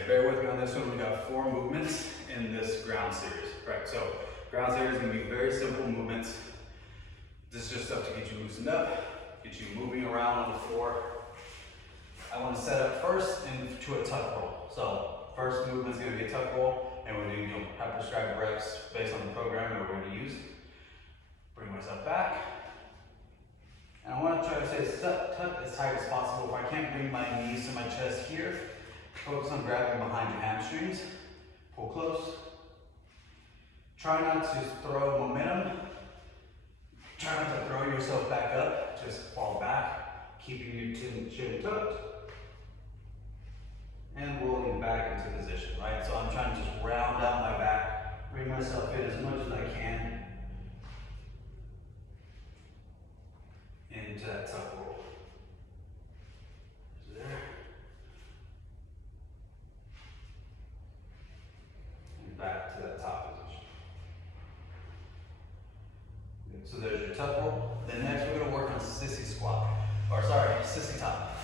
guys, bear with me on this one. We got 4 movements in this ground series, right? So ground series is gonna be very simple movements. This is just stuff to get you loosened up, get you moving around on the floor. I want to set up first into a tuck roll. So first movement is going to be a tuck roll, and we're going to have prescribed reps based on the program that we're going to use. Bring myself back. And I want to try to stay tuck as tight as possible. If I can't bring my knees to my chest here, focus on grabbing behind your hamstrings. Pull close. Try not to throw momentum. Try not to throw yourself back up. Just fall back, keeping your chin tucked. And rolling back into position, right? So I'm trying to just round out my back, bring myself in as much as I can into that tuck roll. There. And back to that top position. Good. So there's your tuck roll. Then next we're going to work on sissy squat, or sorry, sissy top.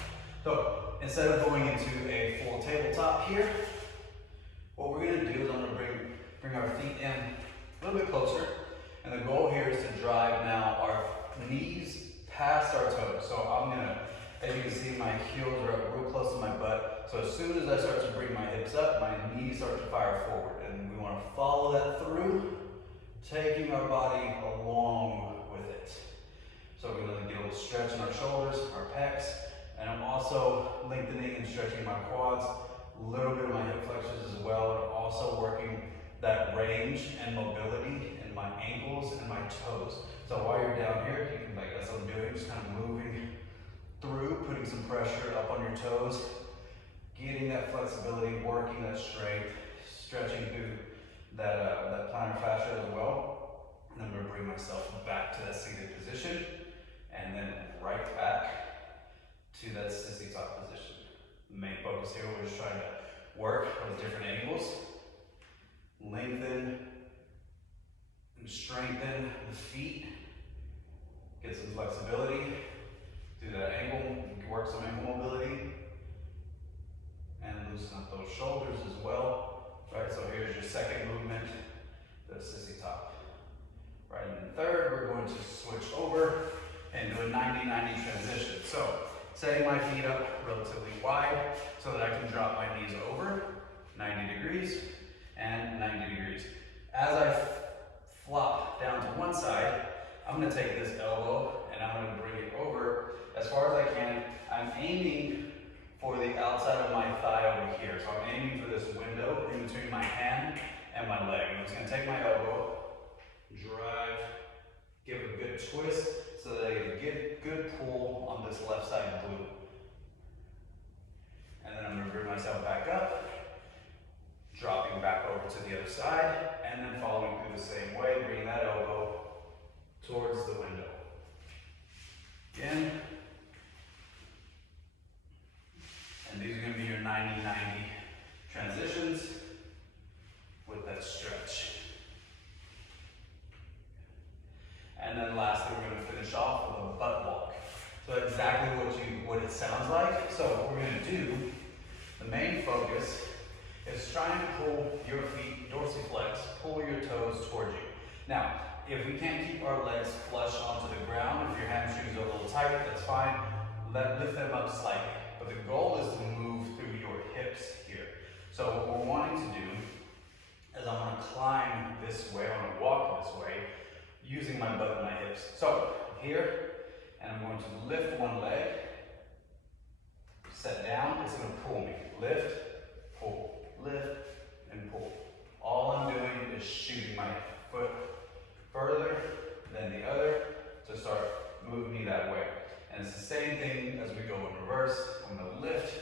So instead of going into a full tabletop here, what we're going to do is I'm going to bring our feet in a little bit closer, and the goal here is to drive now our knees past our toes. So I'm going to, as you can see, my heels are up real close to my butt. So as soon as I start to bring my hips up, my knees start to fire forward, and we want to follow that through, taking our body along with it. So we're going to get a little stretch in our shoulders, our pecs. And I'm also lengthening and stretching my quads, a little bit of my hip flexors as well, and also working that range and mobility in my ankles and my toes. So while you're down here, you can, like as I'm doing, just kind of moving through, putting some pressure up on your toes, getting that flexibility, working that strength, stretching through that plantar fascia as well. And then I'm gonna bring myself back to that seated position, and then right back to that sissy top position. The main focus here, we're just trying to work with different angles, lengthen and strengthen the feet, get some flexibility, do that ankle, work some ankle mobility, and loosen up those shoulders as well. Right, so here's your second movement, the sissy top. Right, and then third, we're going to switch over and do a 90-90 transition. So setting my feet up relatively wide so that I can drop my knees over 90 degrees and 90 degrees. As I flop down to one side, I'm going to take this elbow and I'm going to bring it over as far as I can. I'm aiming for the outside of my thigh over here. So I'm aiming for this window in between my hand and my leg. I'm just going to take my elbow, drive, give a good twist, so that I get good pull on this left side glute. And then I'm going to bring myself back up, dropping back over to the other side, and then following through the same way, bring that elbow towards the window. Again. And these are going to be your 90-90 transitions with that stretch. And then lastly, we're going to finish off with a butt walk. So exactly what it sounds like. So what we're going to do, the main focus is trying to pull your feet dorsiflex, pull your toes towards you. Now, if we can't keep our legs flush onto the ground, if your hamstrings are a little tight, that's fine. Lift them up slightly. But the goal is to move through your hips here. So what we're wanting to do is I'm going to climb this way, I'm going to walk this way, using my butt and my hips. So here, and I'm going to lift one leg, set down, it's going to pull me. Lift, and pull. All I'm doing is shooting my foot further than the other to start moving me that way. And it's the same thing as we go in reverse. I'm going to lift,